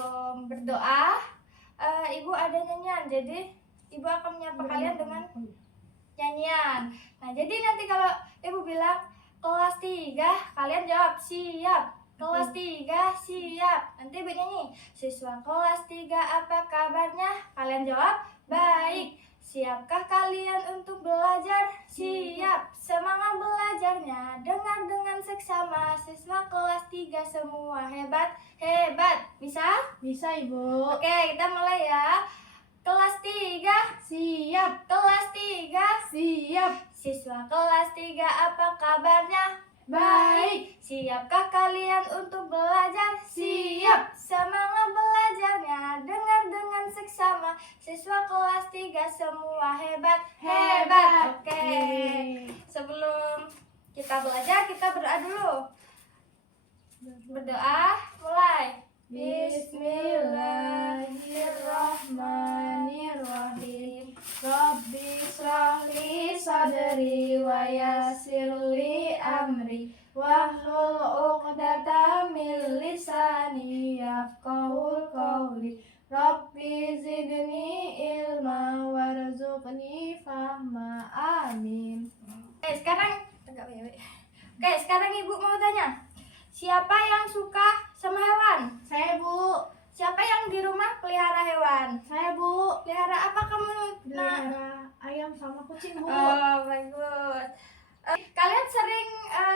sebelum berdoa, Ibu ada nyanyian. Jadi Ibu akan menyapa kalian dengan nyanyian. Nah, jadi nanti kalau Ibu bilang kelas 3, kalian jawab siap. Kelas 3 siap. Nanti Ibu nyanyi, siswa kelas 3 apa kabarnya? Kalian jawab baik. Siapkah kalian untuk belajar? Siap. Semangat belajarnya, dengar dengan seksama. Siswa kelas 3 semua hebat. Bisa? Bisa, Ibu. Oke, kita mulai ya. Kelas 3 Siap. Kelas 3 Siap. Siswa kelas 3 apa kabarnya? Baik. Siapkah kalian untuk belajar? Siap. Semangat belajarnya, dengar dengan seksama. Siswa kelas 3 semua hebat. Oke. Sebelum kita belajar, kita berdoa dulu. Berdoa, mulai. Bismillahirrahmanirrahim. Rabbi shrahli sadri wa yassirli amri wahlul 'uqdatam min lisani yafqahul qawli. Rabbi zidni ilma warzuqni fahma. Amin. Sekarang Ibu mau tanya. Siapa yang suka sama hewan? Saya, Bu. Siapa yang di rumah pelihara hewan? Saya, Bu. Pelihara apa kamu? Pelihara ayam sama kucing, Bu. Oh, bagus. Kalian sering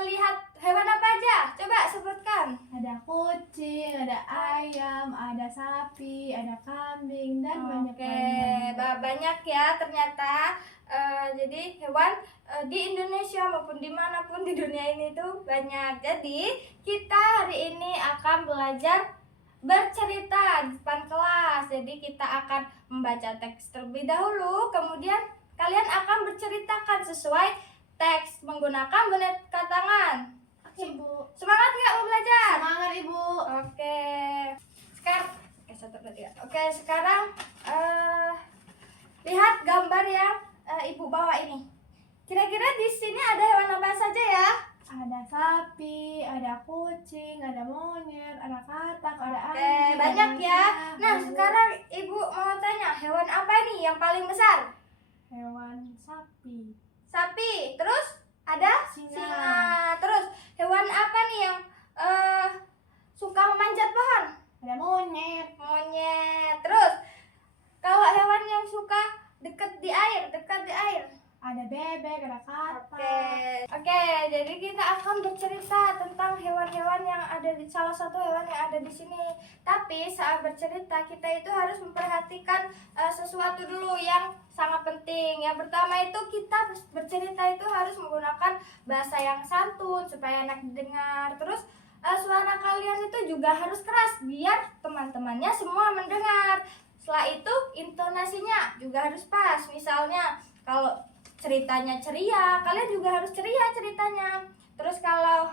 lihat hewan apa aja? Coba sebutkan. Ada kucing, ada ayam, ada sapi, ada kambing, dan banyak Banyak ya ternyata. Jadi hewan di Indonesia maupun dimanapun di dunia ini tuh banyak. Jadi kita hari ini akan belajar bercerita di depan kelas. Jadi kita akan membaca teks terlebih dahulu, kemudian kalian akan berceritakan sesuai teks menggunakan boneka tangan. Oke, Bu. Semangat nggak mau belajar? Semangat, Ibu. Oke. Sekarang lihat gambar yang Ibu bawa ini. Kira-kira di sini ada hewan apa saja ya? Ada sapi, ada kucing, ada monyet, ada katak, ada Oke, anjing. banyak ada ya. macan, Nah, ada sekarang Ibu mau tanya, hewan apa nih yang paling besar? hewan sapi. Sapi. Terus ada Singa. Terus hewan apa nih yang suka memanjat pohon? Ada monyet. Monyet. Terus kalau hewan yang suka dekat di air. Ada bebek, ada katak. Oke, jadi kita akan bercerita tentang hewan-hewan yang ada di salah satu hewan yang ada di sini. Tapi saat bercerita kita itu harus memperhatikan sesuatu dulu yang sangat penting. Yang pertama itu kita bercerita itu harus menggunakan bahasa yang santun supaya enak didengar. Terus suara kalian itu juga harus keras biar teman-temannya semua mendengar. Setelah itu intonasinya juga harus pas. Misalnya kalau ceritanya ceria, kalian juga harus ceria ceritanya. Terus kalau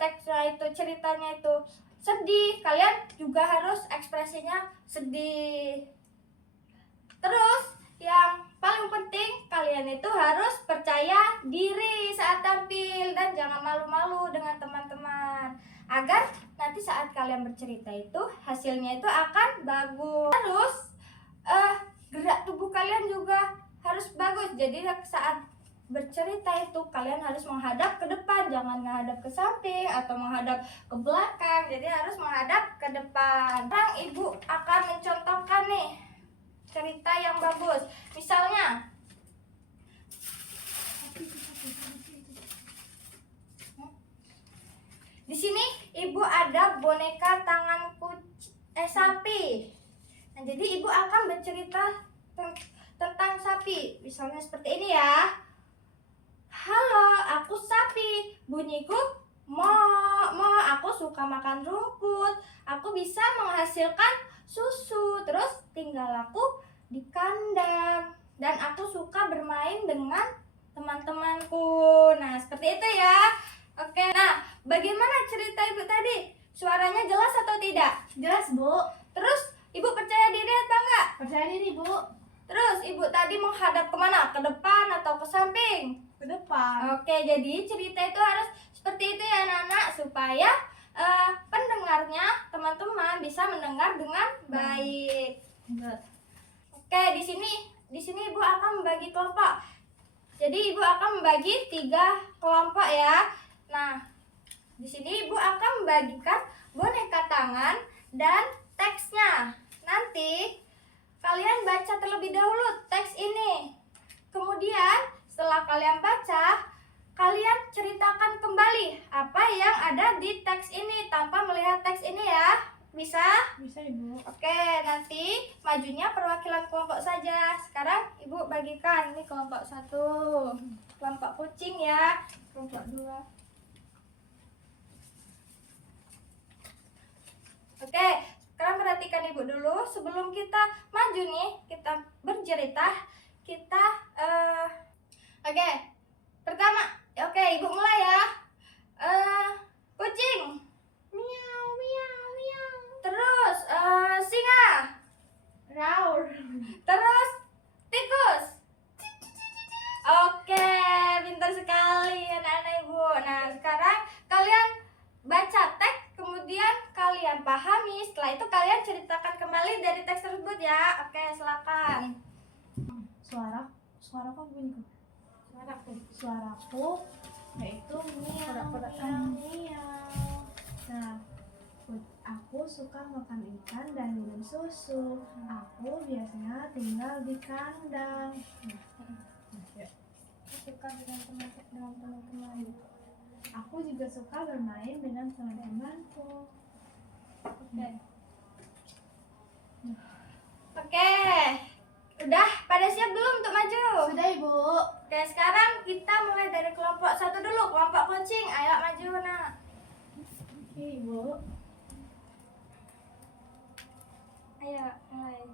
teksnya itu ceritanya itu sedih, kalian juga harus ekspresinya sedih. Terus yang paling penting kalian itu harus percaya diri saat tampil dan jangan malu-malu dengan teman-teman, agar nanti saat kalian bercerita itu hasilnya itu akan bagus. Terus gerak tubuh kalian juga harus bagus. Jadi saat bercerita itu kalian harus menghadap ke depan, jangan menghadap ke samping atau menghadap ke belakang. Jadi harus menghadap ke depan. Sekarang Ibu akan mencontohkan nih cerita yang bagus. Misalnya di sini Ibu ada boneka tangan sapi. Nah, jadi Ibu akan bercerita tentang sapi. Misalnya seperti ini ya. Halo, aku sapi. Bunyiku mo. Aku suka makan rumput. Aku bisa menghasilkan susu. Terus tinggal aku di kandang. Dan aku suka bermain dengan teman-temanku. Nah, seperti itu ya. Oke, nah bagaimana cerita Ibu tadi? Suaranya jelas atau tidak? Jelas, Bu. Terus Ibu percaya diri atau enggak? Percaya diri, Bu. Terus Ibu tadi menghadap kemana? Ke depan atau ke samping? Ke depan. Oke, jadi cerita itu harus seperti itu ya anak-anak, supaya pendengarnya teman-teman bisa mendengar dengan baik. Oke, di sini Ibu akan membagi kelompok. Jadi Ibu akan membagi 3 kelompok ya. Nah, di sini Ibu akan membagikan boneka tangan dan teksnya. Nanti kalian baca terlebih dahulu teks ini. Kemudian setelah kalian baca, kalian ceritakan kembali apa yang ada di teks ini tanpa melihat teks ini ya. Bisa? Bisa Ibu. Oke, nanti majunya perwakilan kelompok saja. Sekarang Ibu bagikan. Ini kelompok 1, kelompok kucing ya. Kelompok 2. Oke, sekarang perhatikan Ibu dulu. Sebelum kita maju nih, kita bercerita, kita oke. Pertama, oke, Ibu mulai ya. Kucing. Miau miau miau. Terus singa. Raur. Terus tikus. Oke, pintar sekali anak-anak Ibu. Nah, sekarang kalian baca teks, kemudian kalian pahami. Setelah itu kalian ceritakan kembali dari teks tersebut ya. Oke, silakan. Suara kok bunyi? Suaraku yaitu miau miau miau. Nah, aku suka makan ikan dan minum susu. Aku biasanya tinggal di kandang. Suka dengan teman-teman. Aku juga suka bermain dengan teman-temanku. Oke. Udah pada siap belum untuk maju? Sudah Ibu. Oke, sekarang kita mulai dari kelompok 1 dulu, kelompok kucing. Ayo maju, Nak. Oke Ibu. Ayo, mulai.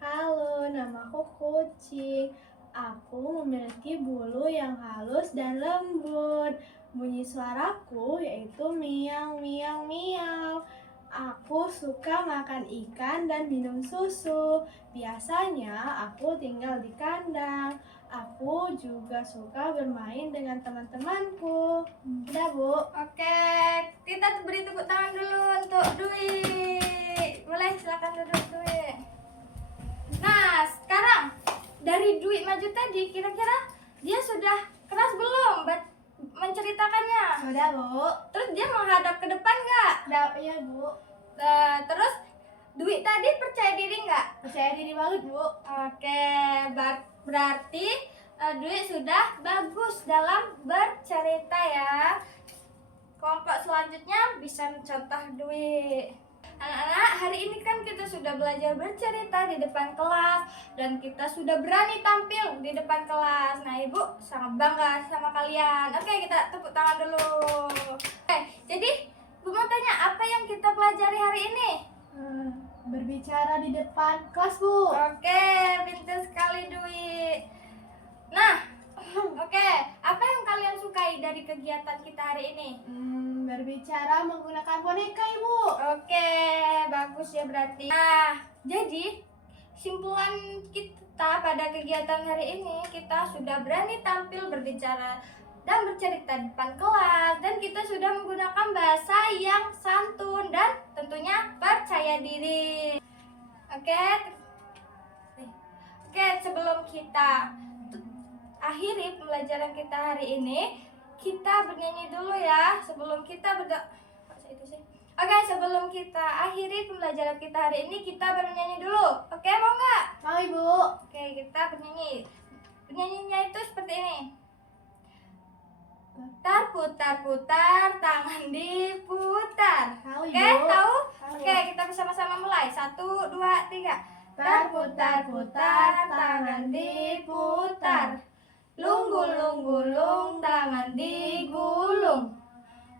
Halo, namaku Kucing. Aku memiliki bulu yang halus dan lembut. Bunyi suaraku yaitu miau miau miau. Aku suka makan ikan dan minum susu. Biasanya aku tinggal di kandang. Aku juga suka bermain dengan teman-temanku. Udah Bu. Oke, kita beri tepuk tangan dulu untuk Dwi. Boleh, silakan duduk Dwi. Nah, sekarang dari Dwi maju tadi, kira-kira dia sudah keras belum menceritakannya? Sudah Bu. Terus dia menghadap ke depan nggak? Iya Bu. Terus Dwi tadi percaya diri nggak? Percaya diri banget Bu. Oke, berarti Dwi sudah bagus dalam bercerita ya. Kelompok selanjutnya bisa mencontoh Dwi. Anak-anak, hari ini kan kita sudah belajar bercerita di depan kelas dan kita sudah berani tampil di depan kelas. Nah, Ibu sangat bangga sama kalian. Oke, kita tepuk tangan dulu. Oke, jadi Bu mau tanya, apa yang kita pelajari hari ini? Berbicara di depan kelas Bu. Oke, pintar sekali Dwi. Nah, oke, apa yang kalian sukai dari kegiatan kita hari ini? Berbicara menggunakan boneka Ibu. Oke, bagus ya berarti. Nah, jadi simpulan kita pada kegiatan hari ini, kita sudah berani tampil berbicara dan bercerita di depan kelas, dan kita sudah menggunakan bahasa yang santun dan tentunya percaya diri. Oke, sebelum kita akhiri pembelajaran kita hari ini, kita bernyanyi dulu ya sebelum kita Oke, sebelum kita akhiri pembelajaran kita hari ini, kita bernyanyi dulu. Oke, mau nggak? Mau Ibu. Oke, kita bernyanyi. Bernyanyinya itu seperti ini. Putar-putar, tangan diputar. Tahu Oke, Ibu. tahu? Tahu. Oke, kita bersama-sama mulai. 1, 2, 3. Putar-putar, tangan diputar. Lunggul-lunggulung, tangan digulung.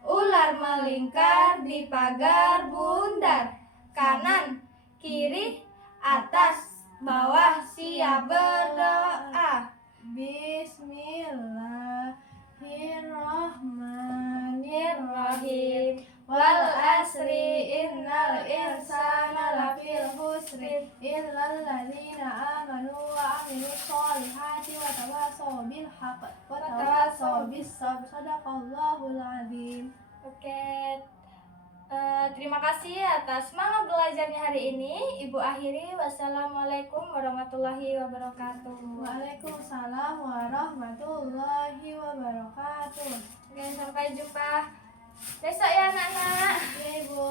Ular melingkar di pagar bundar. Kanan, kiri, atas, bawah, siap berdoa. Bismillahirrahmanirrahim. Wal asri innal insana lafil khusri illal ladzina amanu wa amilus solihati wa tawasaw bil haqq wa tawasaw bis sabr. Shadaqallahul azim. Oke, Terima kasih atas semangat belajarnya hari ini. Ibu akhiri. Wassalamualaikum warahmatullahi wabarakatuh. Waalaikumsalam warahmatullahi wabarakatuh. Oke, sampai jumpa besok ya anak-anak. Iya, Ibu.